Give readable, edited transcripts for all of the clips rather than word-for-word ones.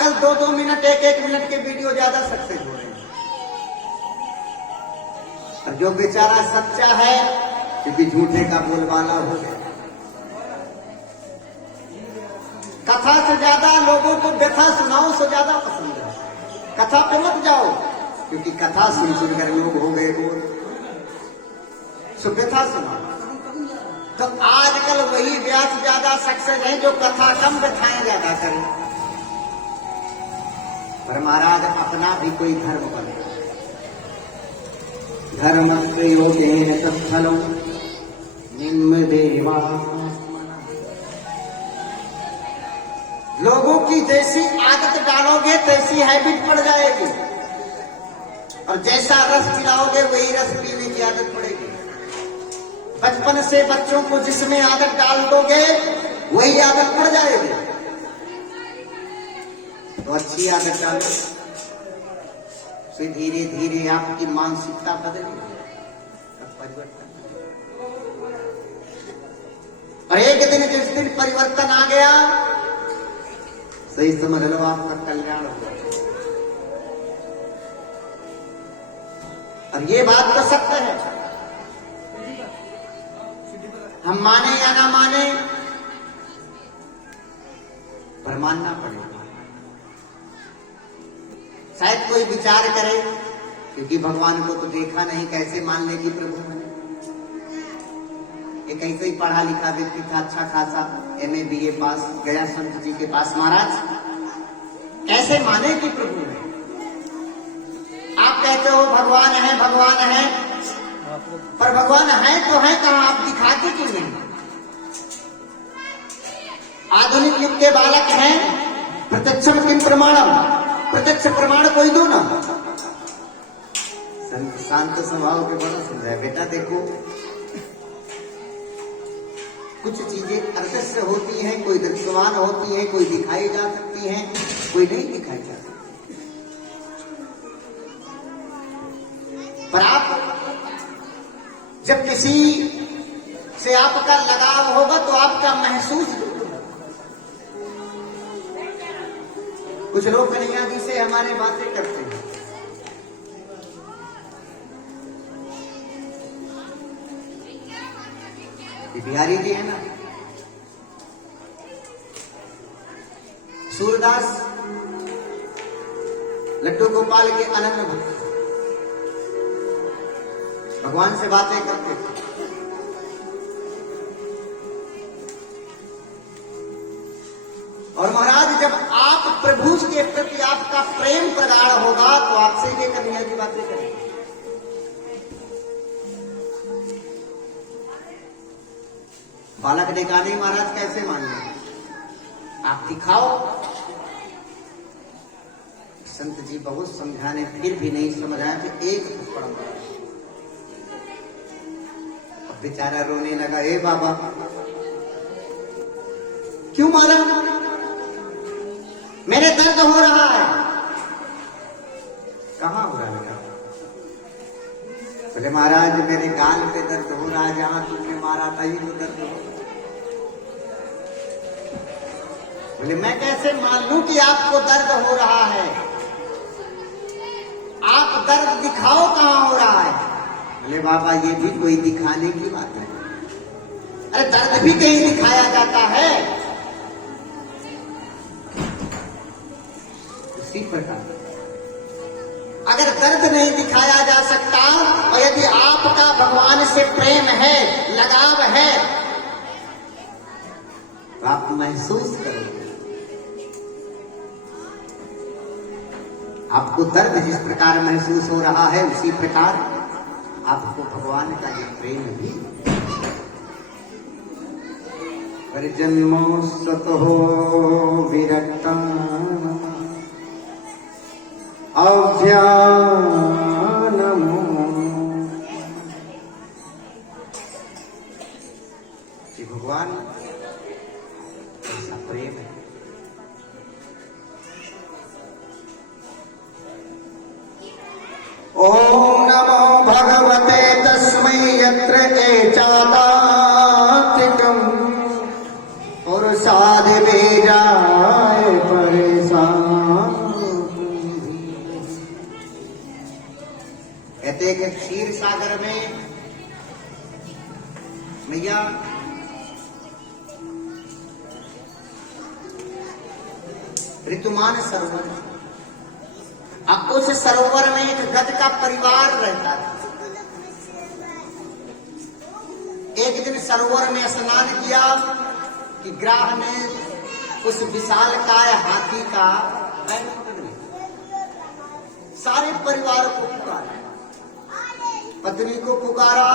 आजकल 2-2 minute 1-1 minute के video ज्यादा सक्सेस हो रहे हैं। और जो बेचारा सच्चा है क्योंकि झूठे का बोलबाला हो गया। कथा से ज्यादा लोगों को व्यथा सुनाओ से ज्यादा पसंद है। कथा पे मत जाओ क्योंकि कथा सुन सुनकर लोग हो गए बोल। सो व्यथा सुनाओ। तो आजकल वही व्यास ज्यादा सक्सेस है जो कथा कम व्यथाएं ज्यादा करें। पर महाराज अपना भी कोई धर्म बने। धर्म के योगेन तत्फलम निम्न देवा। लोगों की जैसी आदत डालोगे तैसी हैबिट पड़ जाएगी और जैसा रस पिलाओगे वही रस पीने की आदत पड़ेगी। बचपन से बच्चों को जिसमें आदत डाल दोगे वही आदत पड़ जाएगी। तो अच्छी आदत डालो से धीरे धीरे आपकी मानसिकता बदलेगी, परिवर्तन। और एक दिन जिस दिन परिवर्तन आ गया सही समझ लो आपका कल्याण हो। और ये बात तो सत्य है, हम माने या ना माने पर मानना पड़ेगा। शायद कोई विचार करे क्योंकि भगवान को तो देखा नहीं, कैसे मान लेगी प्रभु ने। एक ऐसे ही पढ़ा लिखा व्यक्ति था, अच्छा खासा MA BA पास, गया संत जी के पास। महाराज कैसे माने कि प्रभु है? आप कहते हो भगवान है भगवान है, पर भगवान है तो है कहां, आप दिखाते क्यों नहीं? आधुनिक युग के बालक हैं, प्रत्यक्षम किम प्रमाणम, प्रत्यक्ष प्रमाण कोई दो ना। शांत स्वभाव के बड़ा समझाए, बेटा देखो कुछ चीजें अदृश्य होती हैं, कोई दृश्यमान होती हैं, कोई दिखाई जा सकती हैं, कोई नहीं दिखाई जा सकती। पर आप जब किसी से आपका लगाव होगा तो आपका महसूस। कुछ लोग कन्हैया जी से हमारे बातें करते हैं, बिहारी जी है ना, सूरदास लड्डू गोपाल के अनन्य भक्त, भगवान से बातें करते थे। और महाराज जब आप प्रभु के प्रति आपका प्रेम प्रगाढ़ होगा तो आपसे ये कन्हैया जी बातें करेंगे। बालक देखा नहीं महाराज कैसे मान लें, आप दिखाओ। संत जी बहुत समझाने फिर भी नहीं समझ आया तो एक थप्पड़ मारा। अब बेचारा रोने लगा, ए बाबा क्यों मारा, मेरे दर्द हो रहा है। कहां हो रहा है? बोले महाराज मेरे गाल पे दर्द हो रहा है, जहां तुमने मारा था ही वो दर्द हो रहा है। बोले मैं कैसे मान लूं कि आपको दर्द हो रहा है, आप दर्द दिखाओ कहां हो रहा है। बोले बाबा ये भी कोई दिखाने की बात है, अरे दर्द भी कहीं दिखाया जाता है। इसी प्रकार अगर दर्द नहीं दिखाया जा सकता और यदि आपका भगवान से प्रेम है, लगाव है, तो आप महसूस करोगे। आपको दर्द जिस प्रकार महसूस हो रहा है उसी प्रकार आपको भगवान का ये प्रेम भी। परिजन्मो सतो विरक्तम अव्यानमो, कि भगवान ऐसा प्रेम है। ओम नमो भगवते तस्मै यत्र एचातात्तिकम् पुरुषादि बेजाय परेशान। ऋतुमान सरोवर। अब उस सरोवर में एक गज का परिवार रहता था। एक दिन सरोवर में स्नान किया कि ग्राह ने उस विशालकाय हाथी का पैर पकड़ लिया। सारे परिवार को पुकारा, पत्नी को पुकारा।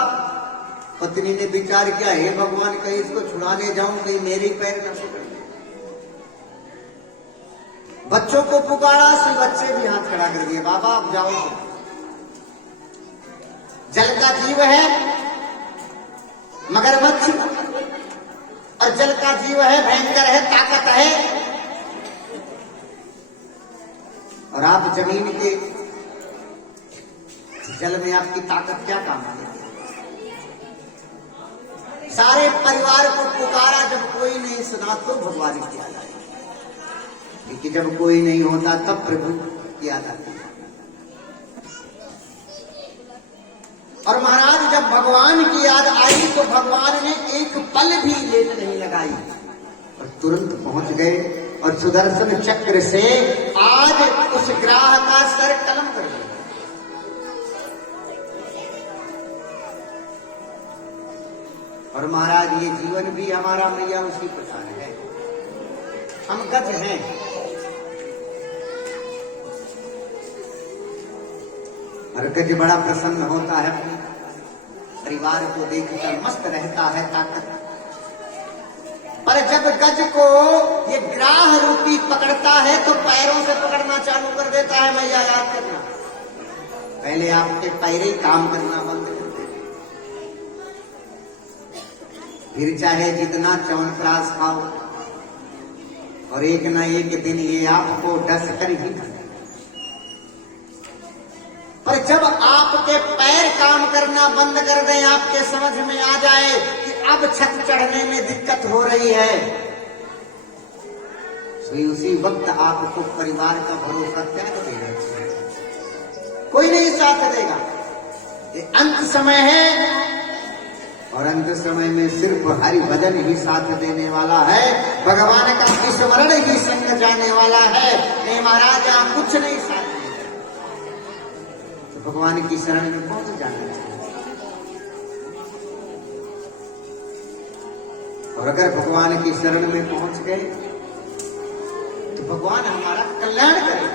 पत्नी ने विचार किया, हे भगवान, कहीं इसको छुड़ाने जाऊं, कहीं मेरे पैर न पकड़ ले। बच्चों को पुकारा, से बच्चे भी हाथ खड़ा कर दिए, बाबा आप जाओ। जल का जीव है मगरमच्छ, और जल का जीव है, भयंकर है, ताकत है, और आप जमीन के जल में आपकी ताकत क्या काम है? सारे परिवार को पुकारा, जब कोई नहीं सुना तो भगवान की याद आई, क्योंकि जब कोई नहीं होता तब प्रभु की याद आती है। और महाराज जब भगवान की याद आई तो भगवान ने एक पल भी लेट नहीं लगाई और तुरंत पहुंच गए और सुदर्शन चक्र से आज उस ग्राह का सर कलम कर दिया। और महाराज ये जीवन भी हमारा मैया उसी प्रकार है। हम गज हैं, और गज बड़ा प्रसन्न होता है, अपने परिवार को देखकर मस्त रहता है, ताकत। पर जब गज को ये ग्राह रूपी पकड़ता है तो पैरों से पकड़ना चालू कर देता है। मैया याद करना, पहले आपके पैरे काम करना बंद कर दे, फिर चाहे जितना च्यवनप्राश खाओ, और एक ना एक दिन ये आपको डस कर ही खाए। पर जब आपके पैर काम करना बंद कर दें, आपके समझ में आ जाए कि अब छत चढ़ने में दिक्कत हो रही है, तो उसी वक्त आपको परिवार का भरोसा त्याग देगा, कोई नहीं साथ देगा। ये अंत समय है, और अंत समय में सिर्फ हरि भजन ही साथ देने वाला है, भगवान का स्मरण ही संग जाने वाला है। नहीं महाराज, यहाँ कुछ नहीं साथ देगा, तो भगवान की शरण में पहुंच जाना चाहिए। और अगर भगवान की शरण में पहुंच गए तो भगवान हमारा कल्याण करेगा,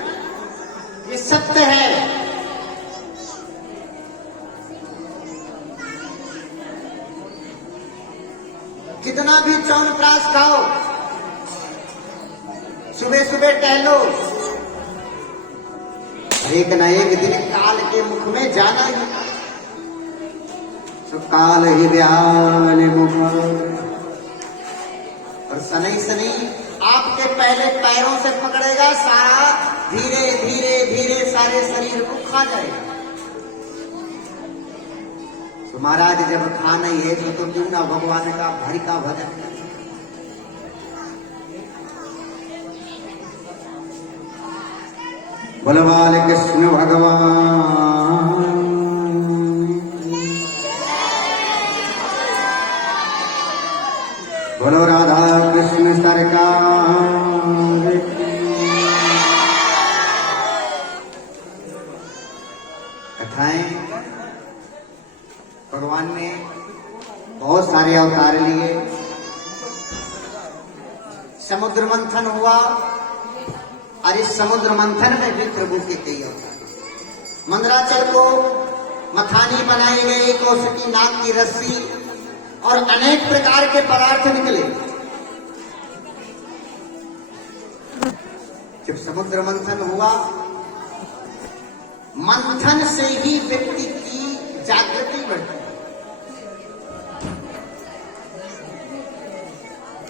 ये सत्य है। कितना भी च्यवनप्राश खाओ, सुबह सुबह टहलो, एक न एक दिन काल के मुख में जाना ही। तो काल ही व्याल मुख, और शनि शनि आपके पहले पैरों से पकड़ेगा, सारा धीरे धीरे धीरे सारे शरीर को खा जाएगा। तो महाराज जब खाना ही है तो क्यों ना भगवान का हरि का भजन करें। बोलो बाल कृष्ण भगवान, बोलो राधा कृष्ण सरकार। कथाएं भगवान ने बहुत सारे अवतार लिए। समुद्र मंथन हुआ, और इस समुद्र मंथन में भी प्रभु के कई अवतार। मंदराचल को मथानी बनाई गई, कौशिकी नाग की रस्सी, और अनेक प्रकार के पदार्थ निकले। जब समुद्र मंथन हुआ, मंथन से ही व्यक्ति की जागृति बढ़ती है।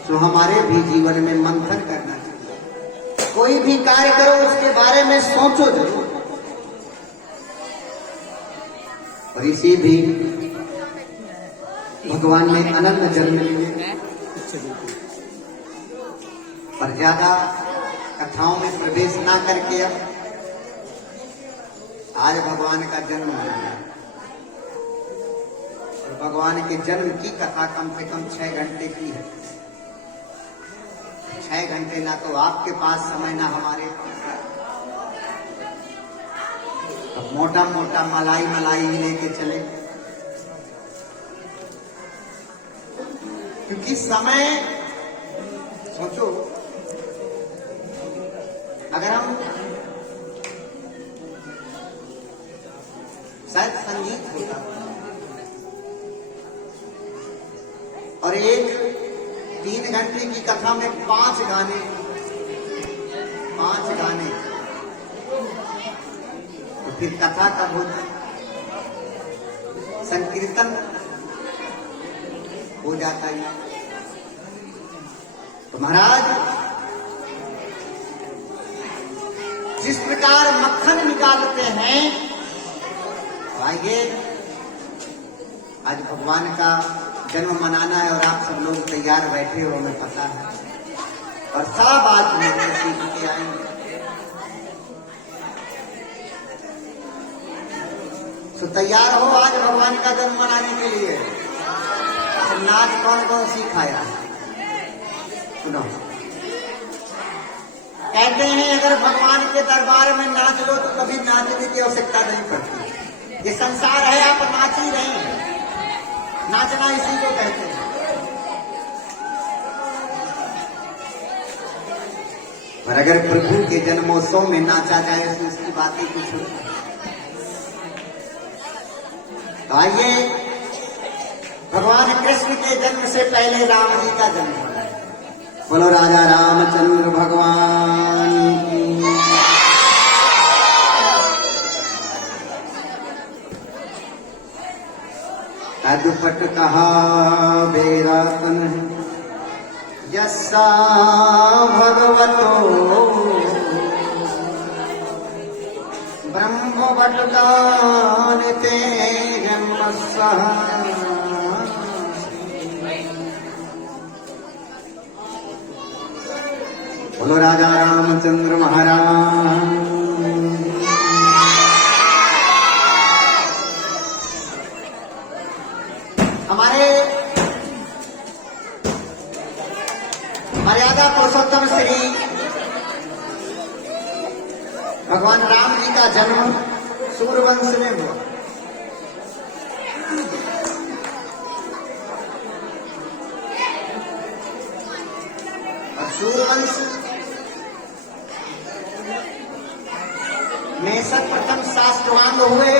तो हमारे भी जीवन में मंथन करना चाहिए। कोई भी कार्य करो उसके बारे में सोचो जरूर। और इसी भी भगवान ने अनंत जन्म लिए, पर ज्यादा कथाओं में प्रवेश ना करके अब आज भगवान का जन्म हो गया। और भगवान के जन्म की कथा कम से कम 6 घंटे की है। 6 घंटे ना तो आपके पास समय ना हमारे पास। तो मोटा मोटा मलाई लेके चले, क्योंकि समय सोचो, अगर हम शायद संगीत होता और एक 3 घंटे की कथा में 5 गाने, तो फिर कथा कब होती, संकीर्तन हो जाता है। तो महाराज जिस प्रकार मक्खन निकालते हैं, आइए आज भगवान का जन्म मनाना है और आप सब लोग तैयार बैठे हो, हमें पता है, और सब आज मेरे सीख के आएंगे। तो तैयार हो आज भगवान का जन्म मनाने के लिए। तो नाच कौन सिखाया, सुनो। कहते हैं अगर भगवान के दरबार में नाच लो तो कभी नाचने की आवश्यकता नहीं पड़ती। ये संसार है, आप नाच ही रहे हैं, नाचना इसी को कहते हैं। और अगर प्रभु के जन्मोत्सव में नाचा जाए तो उसकी बातें कुछ होती। तो आइए, भगवान कृष्ण के जन्म से पहले राम जी का जन्म हो रहा है। बोलो राजा रामचंद्र भगवान की। तदुपट कहा बेरातन यस्सा भगवतो ब्रह्मवटकान ते जन्मस्सः। बोलो राजा रामचंद्र महाराज। हमारे मर्यादा पुरुषोत्तम श्री भगवान राम जी का जन्म सूर्यवंश में हुआ। और सूर्यवंश में सर्वप्रथम शास्त्रवांग हुए।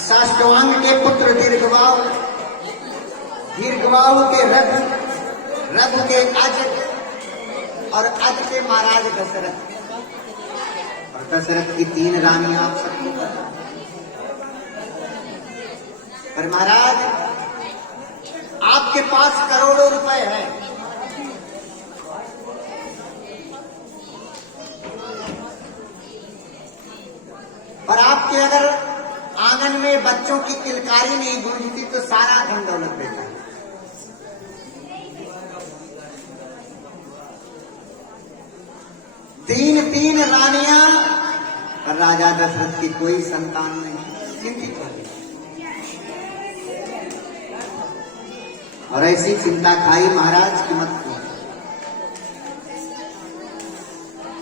शास्त्रवांग के पुत्र दीर्घवाहु के रघु के अज, और अज के महाराज दशरथ। और दशरथ की 3 रानियां आप सबको पता। पर महाराज आपके पास करोड़ों रुपए हैं, और आपके अगर आंगन में बच्चों की किलकारी नहीं गूंजती तो सारा धन दौलत बेटा। 3 रानियां और राजा दशरथ की कोई संतान नहीं, चिंतित हो गई। और ऐसी चिंता खाई महाराज की मत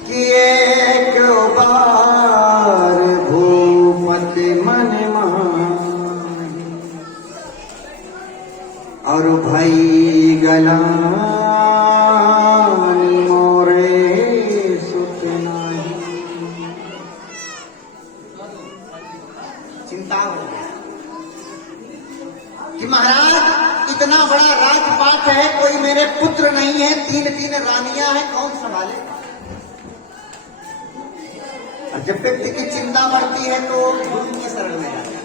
कि एक बार भूपति मन माही और भई गलानी मोरे सुत नाही। चिंता हो कि महाराज इतना बड़ा राजपाट है, कोई मेरे पुत्र नहीं है, 3 रानियां हैं, कौन संभाले। और जब व्यक्ति की चिंता बढ़ती है तो गुरु की शरण में जाता है।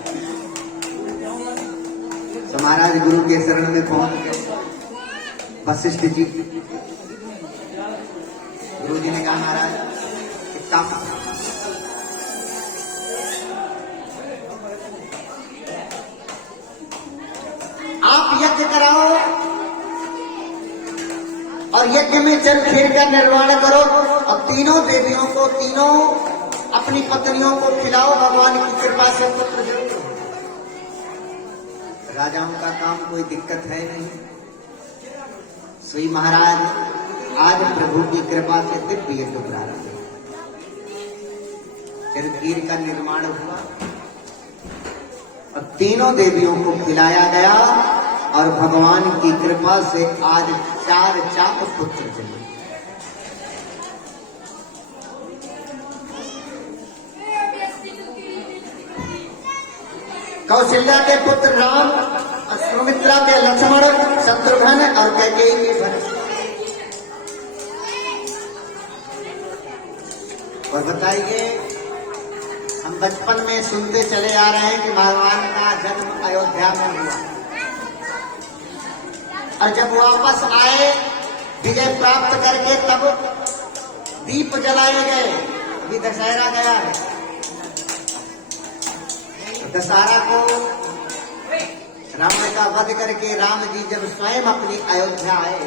तो महाराज गुरु के शरण में पहुंच गए। वशिष्ठ जी, गुरु जी ने कहा महाराज एक काम, आप यज्ञ कराओ और यज्ञ में जल खेल का निर्माण करो और 3 देवियों को, 3 अपनी पत्नियों को खिलाओ, भगवान की कृपा से पुत्र जरूर। राजाओं का काम कोई दिक्कत है नहीं। श्री महाराज आज प्रभु की कृपा से दिव्य यज्ञ प्रारंभ हुआ। खीर का निर्माण हुआ और तीनों देवियों को खिलाया गया और भगवान की कृपा से आज 4 चाप पुत्र जन्मे। कौशल्या के पुत्र राम, सुमित्रा के लक्ष्मण, शत्रुघ्न और कैकेयी के भरत। और बताइए, हम बचपन में सुनते चले आ रहे हैं कि भगवान का जन्म अयोध्या में हुआ और जब वापस आए विजय प्राप्त करके तब दीप जलाए गए। अभी दशहरा गया है, दशहरा को रावण का वध करके राम जी जब स्वयं अपनी अयोध्या आए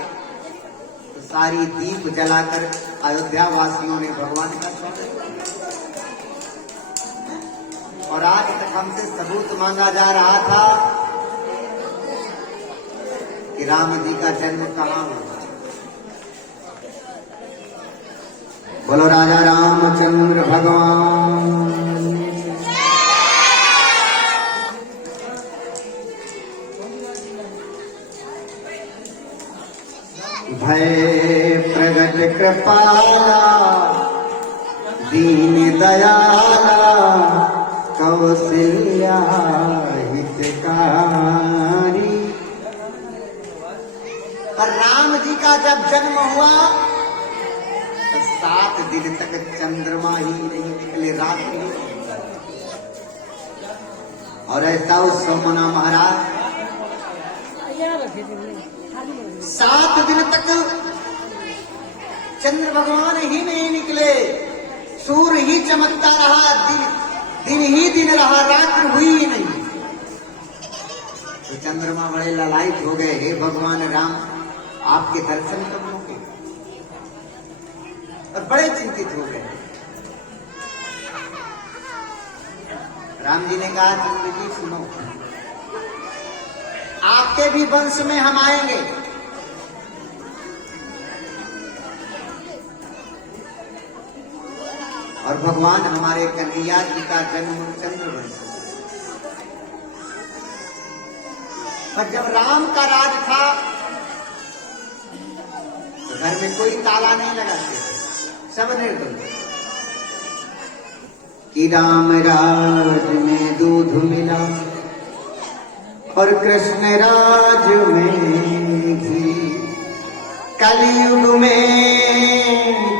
तो सारी दीप जलाकर अयोध्या वासियों ने भगवान का स्वागत किया। और आज तक हमसे सबूत मांगा जा रहा था कि राम जी का जन्म कहाँ हुआ। बोलो राजा रामचंद्र भगवान। भय प्रगट कृपाला दीन दयाला कौशल्या हितकारी। और राम जी का जब जन्म हुआ तो 7 दिन तक चंद्रमा ही नहीं निकले, रात ही। और ऐसा उत्सव मना महाराज 7 दिन तक चंद्र भगवान ही नहीं निकले, सूर्य ही चमकता रहा, दिन ही दिन रहा, रात्रि हुई ही नहीं। तो चंद्रमा बड़े ललायित हो गए, हे भगवान राम आपके दर्शन कब होंगे, और बड़े चिंतित हो गए। राम जी ने कहा चंद्र जी सुनो, आपके भी वंश में हम आएंगे। और भगवान हमारे कन्हैया जी का जन्म चंद्रवंश। पर जब राम का राज था तो घर में कोई ताला नहीं लगाते थे, सब निर्दोष। कि राम राज में दूध मिला और कृष्ण राज में घी, कलयुग में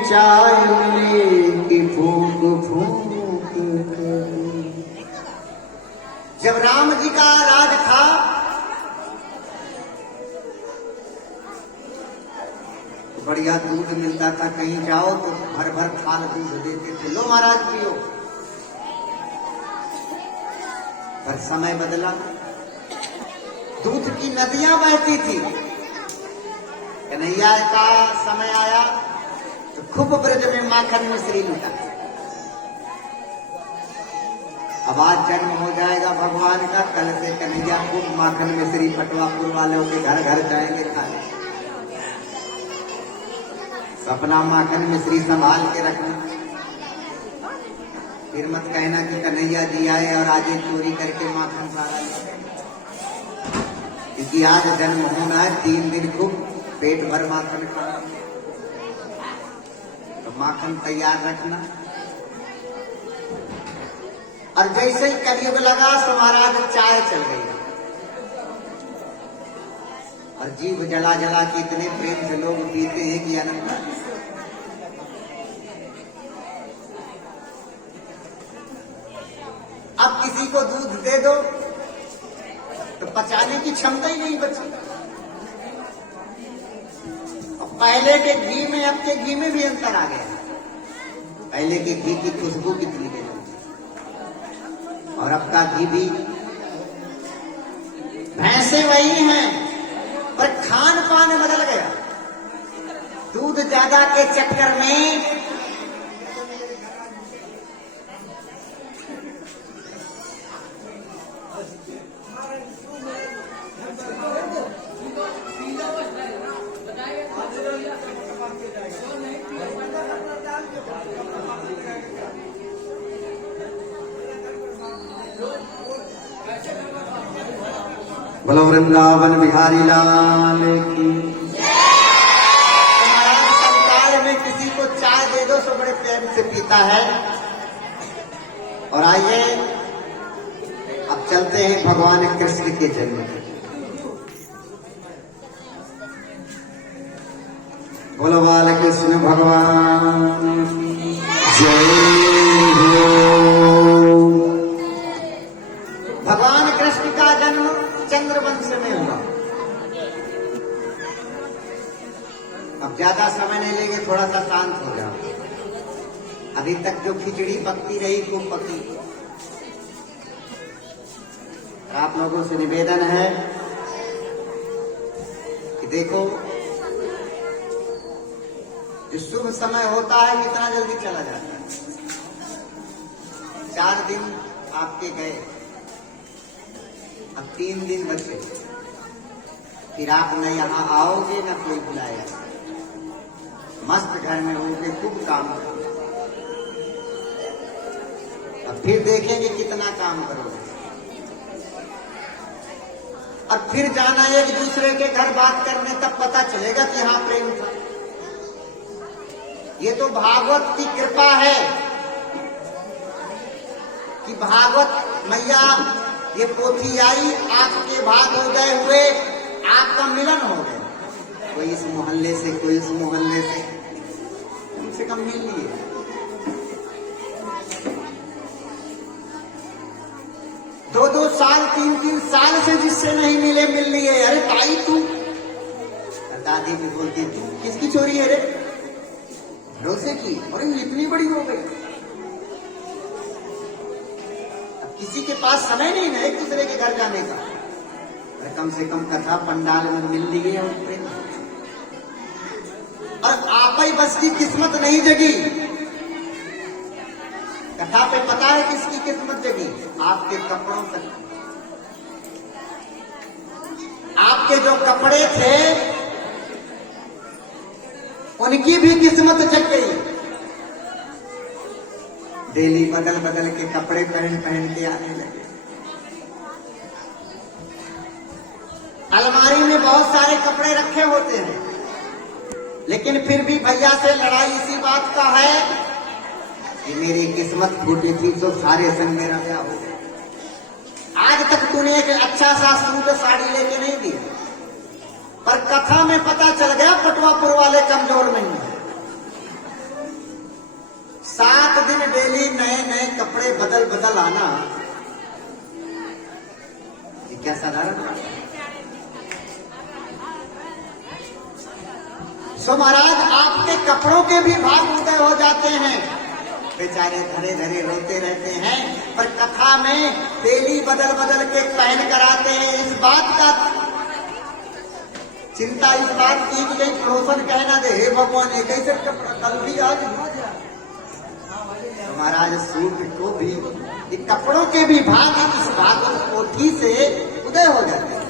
चाय मिले कि फूक फूक। जब राम जी का राज था तो बढ़िया दूध मिलता था, कहीं जाओ तो भर भर थाल दूध देते थे, लो महाराज पियो। पर समय बदला, दूध की नदियां बहती थी। कन्हैया का समय आया तो खूब ब्रज में माखन मिश्री लूटा। अब आज जन्म हो जाएगा भगवान का, कल से कन्हैया खूब माखन मिश्री पटवापुर वालों के घर घर जाएंगे खाने। तो अपना माखन मिश्री संभाल के रखना, फिर मत कहना कि कन्हैया जी आए और आज चोरी करके माखन सारा ले। क्योंकि आज जन्म होना है, 3 दिन खूब पेट भर माखन खाना, तो माखन तैयार रखना। और जैसे ही कलयुग लगा तो महाराज चाय चल गई और जीव जला जला के इतने प्रेम से लोग पीते हैं कि अनंत। अब किसी को दूध दे दो तो पचाने की क्षमता ही नहीं बची। पहले के घी में अब के घी में भी अंतर आ गया। पहले के घी की खुशबू कितनी है और अब का घी भी, भैंसे वही हैं पर खान पान बदल गया। दूध ज्यादा के चक्कर में बोलो वृंदावन बिहारी लाल की। महाराज संसार में किसी को चाय दे दो तो बड़े प्रेम से पीता है। और आइए अब चलते हैं भगवान कृष्ण के जन्म। बोलो बाल कृष्ण भगवान जय हो। भगवान कृष्ण का जन्म चंद्रवंश में हुआ। अब ज्यादा समय नहीं लेंगे, थोड़ा सा शांत हो जाओ। अभी तक जो खिचड़ी पकती रही खूब पकी। आप लोगों से निवेदन है कि देखो जो शुभ समय होता है कितना जल्दी चला जाता है। 4 दिन आपके गए, अब 3 दिन बचे। फिर आप न यहाँ आओगे न कोई बुलाएगा। मस्त घर में होके खूब काम करोगे। अब फिर देखेंगे कितना काम करोगे। अब फिर जाना एक दूसरे के घर बात करने, तब पता चलेगा कि हाँ प्रेम था। ये तो भागवत की कृपा है कि भागवत मैया ये पोथी आई, आपके भाग हो गए हुए, आपका मिलन हो गया। कोई इस मोहल्ले से, कोई इस मोहल्ले से, कम से कम मिल लिए। 2-2 साल 3-3 साल से जिससे नहीं मिले मिल लिए। अरे ताई तू, दादी भी बोलती तू किसकी चोरी है रे? भरोसे की। अरे इतनी बड़ी हो गई। अब किसी के पास समय नहीं ना एक दूसरे के घर जाने का। अरे कम से कम कथा पंडाल में मिल लिए और प्रेम। और आप ही बस की किस्मत नहीं जगी। कथा पे पता है किसकी किस्मत जगी? आपके कपड़ों पर। आपके जो कपड़े थे उनकी भी किस्मत जग गई। डेली बदल बदल के कपड़े पहन पहन के आने लगे। अलमारी में बहुत सारे कपड़े रखे होते हैं, लेकिन फिर भी भैया से लड़ाई इसी बात का है कि मेरी किस्मत फूटी थी तो सारे संग मेरा ब्याह हो गया। आज तक तूने एक अच्छा सा सूट साड़ी लेके नहीं दिया, पर कथा में पता चल गया पटवापुर वाले कमजोर नहीं है। 7 दिन डेली नए नए कपड़े बदल बदल आना, ये क्या साधारण बात है? सो महाराज आपके कपड़ों के भी भाग उदय हो जाते हैं। बेचारे धरे धरे रोते रहते हैं, पर कथा में डेली बदल बदल के पहन कर आते हैं। इस बात का चिंता इस बात की कि कहीं पड़ोसन कहना दे, हे भगवान ये कैसे कपड़ा कल भी आज महाराज सूट को भी, ये कपड़ों के भी भाग इस भागवत पोथी से उदय हो जाते हैं।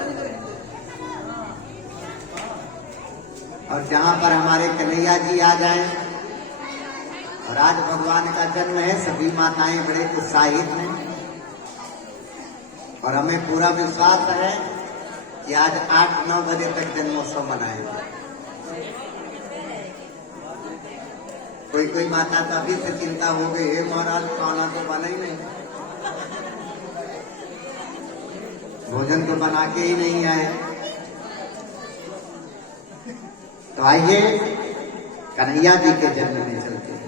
और जहां पर हमारे कन्हैया जी आ जाएं, और आज भगवान का जन्म है, सभी माताएं बड़े उत्साहित हैं। और हमें पूरा विश्वास है कि आज 8-9 बजे तक जन्मोत्सव मनाएंगे। कोई कोई माता तो अभी से चिंता हो गई है, महाराज खाना तो बना ही नहीं, भोजन तो बना के ही नहीं आए। तो आइए कन्हैया जी के जन्म में चलते हैं।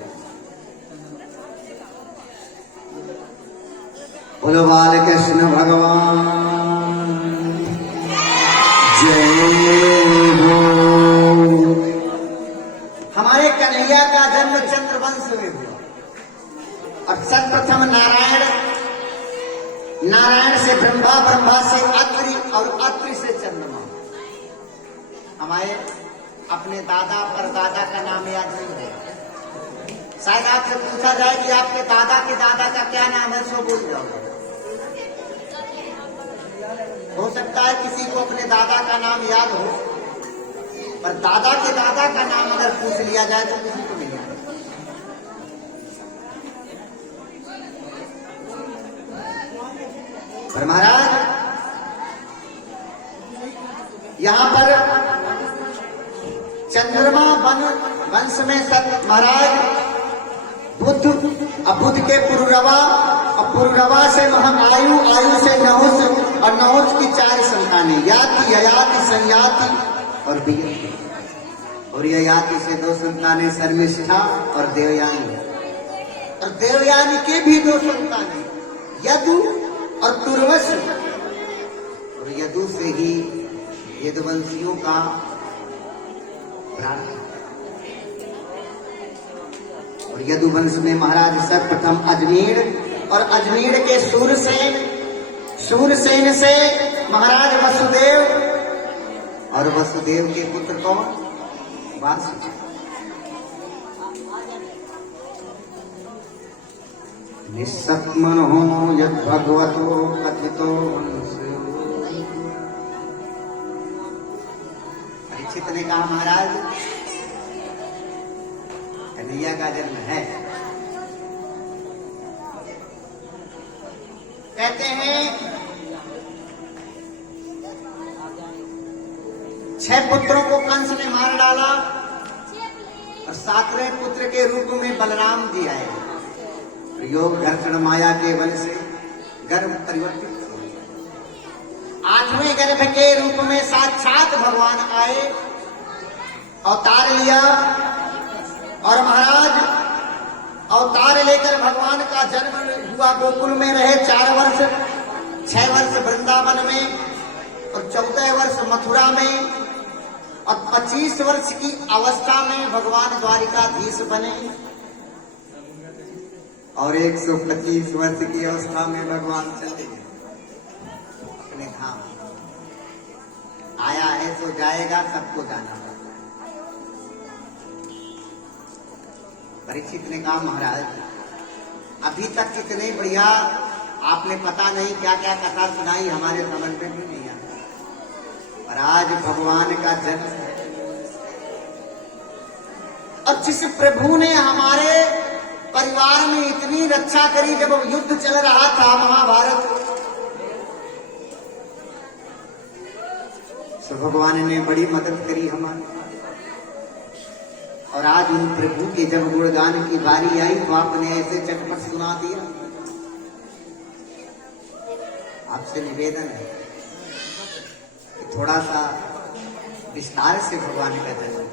बोलो बाल कृष्ण भगवान जय हो। हमारे कन्हैया का जन्म चंद्रवंश में हुआ। और सर्वप्रथम नारायण से ब्रह्मा, ब्रह्मा से अत्रि और अत्रि से चंद्रमा। हमारे अपने दादा पर दादा का नाम याद नहीं है। शायद आपसे पूछा जाए कि आपके दादा के दादा का क्या नाम है, सो बोल जाओगे। हो सकता है किसी को अपने दादा का नाम याद हो, पर दादा के दादा का नाम अगर पूछ लिया जाए तो किसी को नहीं याद। पर महाराज यहाँ पर चंद्रमा वंश में महाराज बुद्ध, अब बुद्ध के पुरुरवा, और पुरुरवा से आयु, आयु से नहुस, और नहुस की 4 संतानें, याति, ययाति, संयाति और वियति। और ययाति से 2 संतानें, शर्मिष्ठा और देवयानी। और देवयानी के भी 2 संतानें, यदु और तुर्वस। और यदु से ही यदुवंशियों का प्रारंभ। और यदुवंश में महाराज सर्वप्रथम अजमेर, और अजमेर के सूरसेन, सूरसेन से महाराज वसुदेव, और वसुदेव के पुत्र कौन? वासुदेव। निस्सत्मन हो यद भगवतो कथितो वंशो। परीक्षित ने कहा महाराज कन्हैया का जन्म है। कहते हैं 6 पुत्रों को कंस ने मार डाला, और 7वें पुत्र के रूप में बलराम जी आए। योग घर्षण माया के बल से गर्भ परिवर्तित हुआ। 8वें गर्भ के रूप में साक्षात भगवान आए, अवतार लिया। और महाराज अवतार लेकर भगवान का जन्म हुआ। गोकुल में रहे 4 वर्ष, 6 वर्ष वृंदावन में, और 14 वर्ष मथुरा में, और 25 वर्ष की अवस्था में भगवान द्वारिकाधीश बने। और 125 वर्ष की अवस्था में भगवान चले गए अपने धाम। आया है तो जाएगा, सबको जाना है। परीक्षित ने कहा महाराज अभी तक कितने बढ़िया आपने पता नहीं क्या क्या कथा सुनाई, हमारे समझ में भी नहीं आता। पर आज भगवान का जन्म है, और जिस प्रभु ने हमारे परिवार में इतनी रक्षा करी, जब युद्ध चल रहा था महाभारत, तो भगवान ने बड़ी मदद करी हमारी। और आज उन प्रभु के जब गुणगान की बारी आई तो आपने ऐसे चटपट सुना दिया। आपसे निवेदन है कि थोड़ा सा विस्तार से भगवान का जन्म।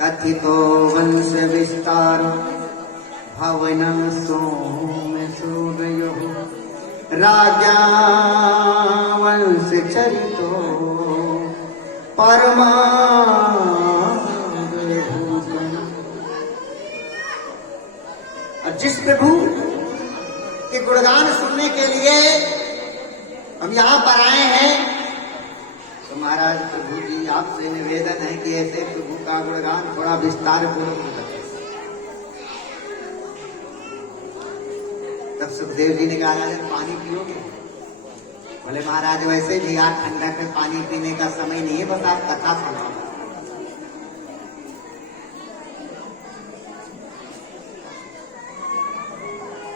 कथितो वंश विस्तार भवनं सोम सूर्यो राजा वंश चरितो परमा। और जिस प्रभु के गुणगान सुनने के लिए हम यहाँ पर आए हैं, तो महाराज प्रभु जी आपसे निवेदन है कि ऐसे प्रभु का गुणगान थोड़ा विस्तार पूर्वक करें। तब सुखदेव जी ने कहा राजन पानी पियोगे? बोले महाराज वैसे भी आज ठंडक में पानी पीने का समय नहीं है, बस आप कथा सुनाओ।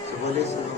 तो बोले सुनो